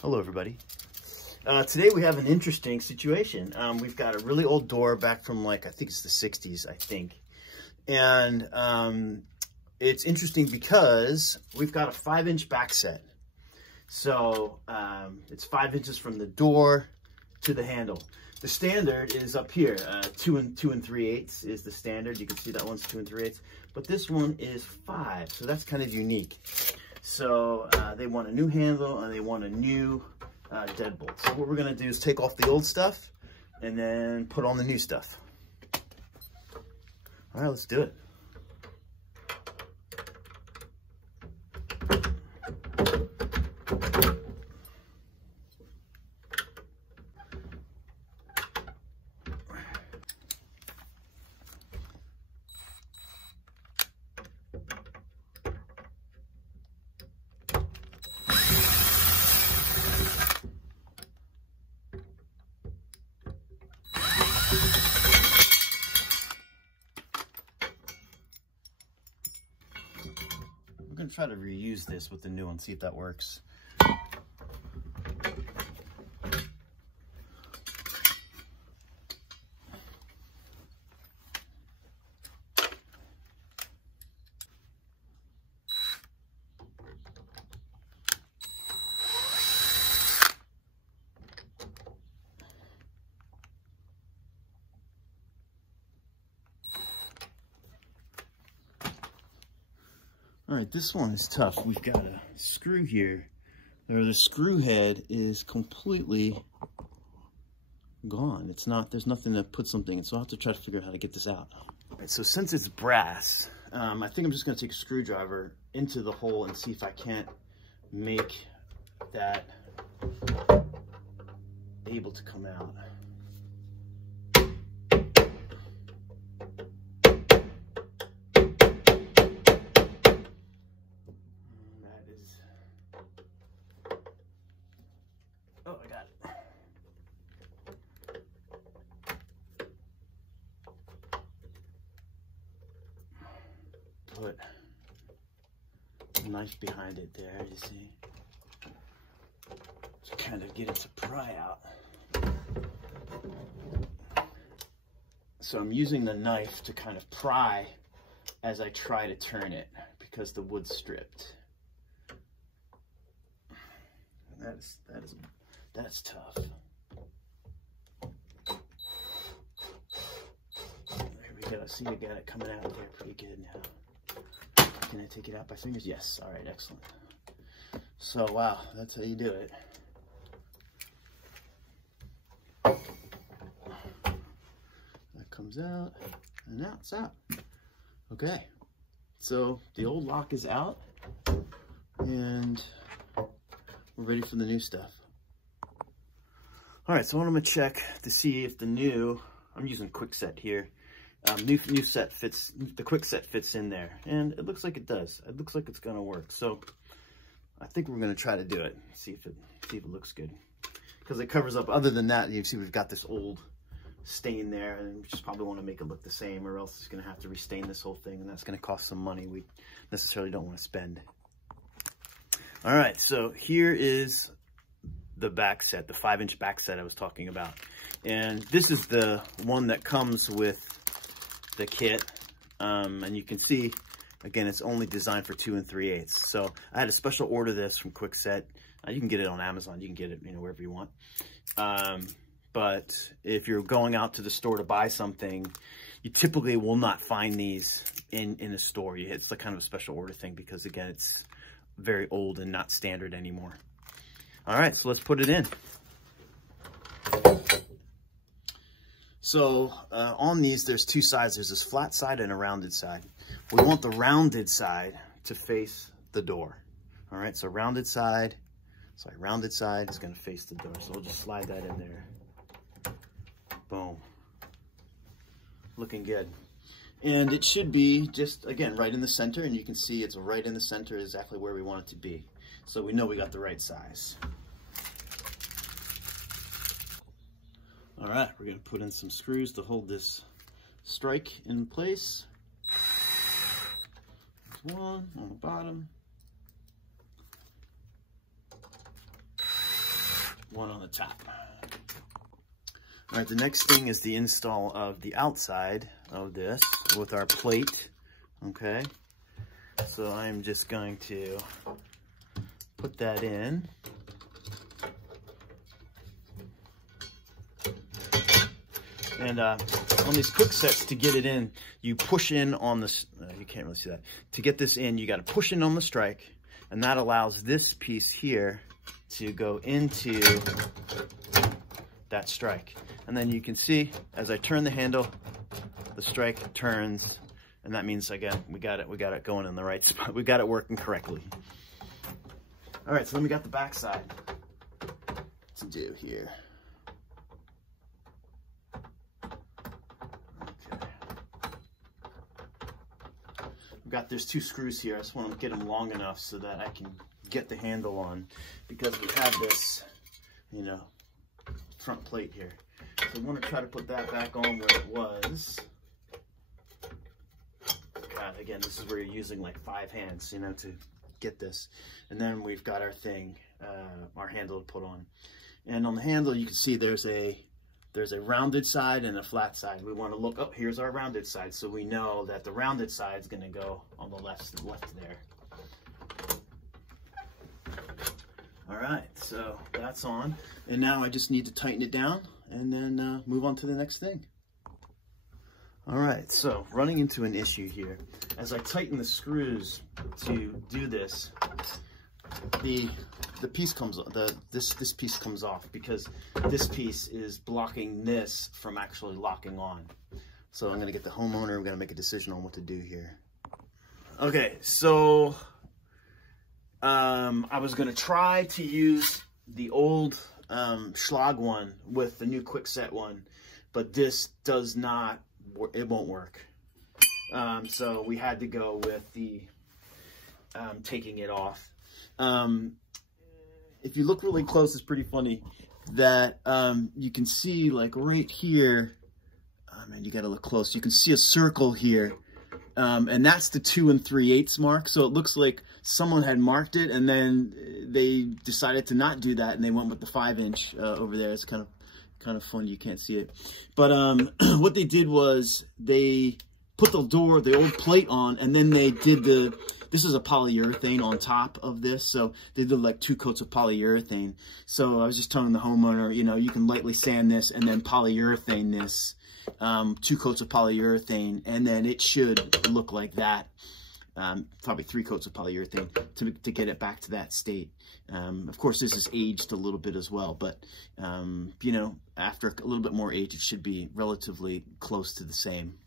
Hello everybody. Today we have an interesting situation. We've got a really old door back from I think it's the 60s, I think. And it's interesting because we've got a 5-inch back set. So it's 5 inches from the door to the handle. The standard is up here, 2 3/8 is the standard. You can see that one's 2 3/8, but this one is 5, so that's kind of unique. So they want a new handle and they want a new deadbolt. So what we're gonna do is take off the old stuff and then put on the new stuff. All right, let's do it. I'm gonna try to reuse this with the new one, see if that works. All right, this one is tough. We've got a screw here, or the screw head is completely gone. It's not, there's nothing to put something in, so I'll have to try to figure out how to get this out. All right, so since it's brass, I think I'm just gonna take a screwdriver into the hole and see if I can't make that able to come out. Oh, I got it. Put a knife behind it there, you see. To kind of get it to pry out. So I'm using the knife to kind of pry as I try to turn it because the wood's stripped. That's tough. There we go. See, I got it coming out there pretty good now. Can I take it out by fingers? Yes. All right, excellent. So, wow, that's how you do it. That comes out, and now it's out. Okay, so the old lock is out, and we're ready for the new stuff. All right, so I'm gonna check to see if the new, I'm using Kwikset here. New set fits, the Kwikset fits in there, and it looks like it does. It looks like it's gonna work. So I think we're gonna try to do it. See if it looks good, because it covers up. Other than that, you see we've got this old stain there, and we just probably want to make it look the same, or else it's gonna have to restain this whole thing, and that's gonna cost some money we necessarily don't want to spend. All right, so here is the back set, the 5-inch back set I was talking about. And this is the one that comes with the kit. And you can see, again, it's only designed for 2 3/8. So I had a special order this from Kwikset. You can get it on Amazon. You can get it, wherever you want. But if you're going out to the store to buy something, you typically will not find these in the store. It's like kind of a special order thing because, again, it's very old and not standard anymore. All right, so let's put it in. So on these, there's two sides. There's this flat side and a rounded side. We want the rounded side to face the door. All right, so rounded side is gonna face the door. So we'll just slide that in there. Boom. Looking good. And it should be just, again, right in the center, and you can see it's right in the center, exactly where we want it to be. So we know we got the right size. All right, we're gonna put in some screws to hold this strike in place. There's one on the bottom. one on the top. All right, the next thing is the install of the outside of this with our plate, okay? So I'm just going to put that in. And on these Kwiksets, to get it in, you push in on this, you can't really see that. To get this in, you got to push in on the strike, and that allows this piece here to go into that strike. And then you can see, as I turn the handle, the strike turns, and that means, again, we got it going in the right spot. We got it working correctly. All right, so then we got the back side to do here. There's 2 screws here. I just want to get them long enough so that I can get the handle on, because we have this, you know, front plate here. So I want to try to put that back on where it was. God, again, this is where you're using like 5 hands, you know, to get this. And then we've got our thing, our handle to put on. And on the handle, you can see there's a rounded side and a flat side. We want to look up, here's our rounded side, so we know that the rounded side is going to go on the left there. All right, so that's on. And now I just need to tighten it down and then move on to the next thing. All right, so running into an issue here. As I tighten the screws to do this, the piece comes, this piece comes off, because this piece is blocking this from actually locking on. So I'm gonna get the homeowner, we're gonna make a decision on what to do here. Okay, so I was gonna try to use the old Schlag one with the new Kwikset one, but this does not, it won't work. So we had to go with the taking it off. If you look really close, it's pretty funny that you can see, like right here, oh man, you gotta look close. You can see a circle here, and that's the 2 3/8 mark. So it looks like someone had marked it, and then they decided to not do that, and they went with the 5-inch over there. It's kind of funny. You can't see it, but what they did was they put the old plate on, and then they did this is a polyurethane on top of this, so they did like 2 coats of polyurethane. So I was just telling the homeowner, you know, you can lightly sand this and then polyurethane this, 2 coats of polyurethane, and then it should look like that. Probably 3 coats of polyurethane to get it back to that state. Of course, this is aged a little bit as well, but you know, after a little bit more age, it should be relatively close to the same.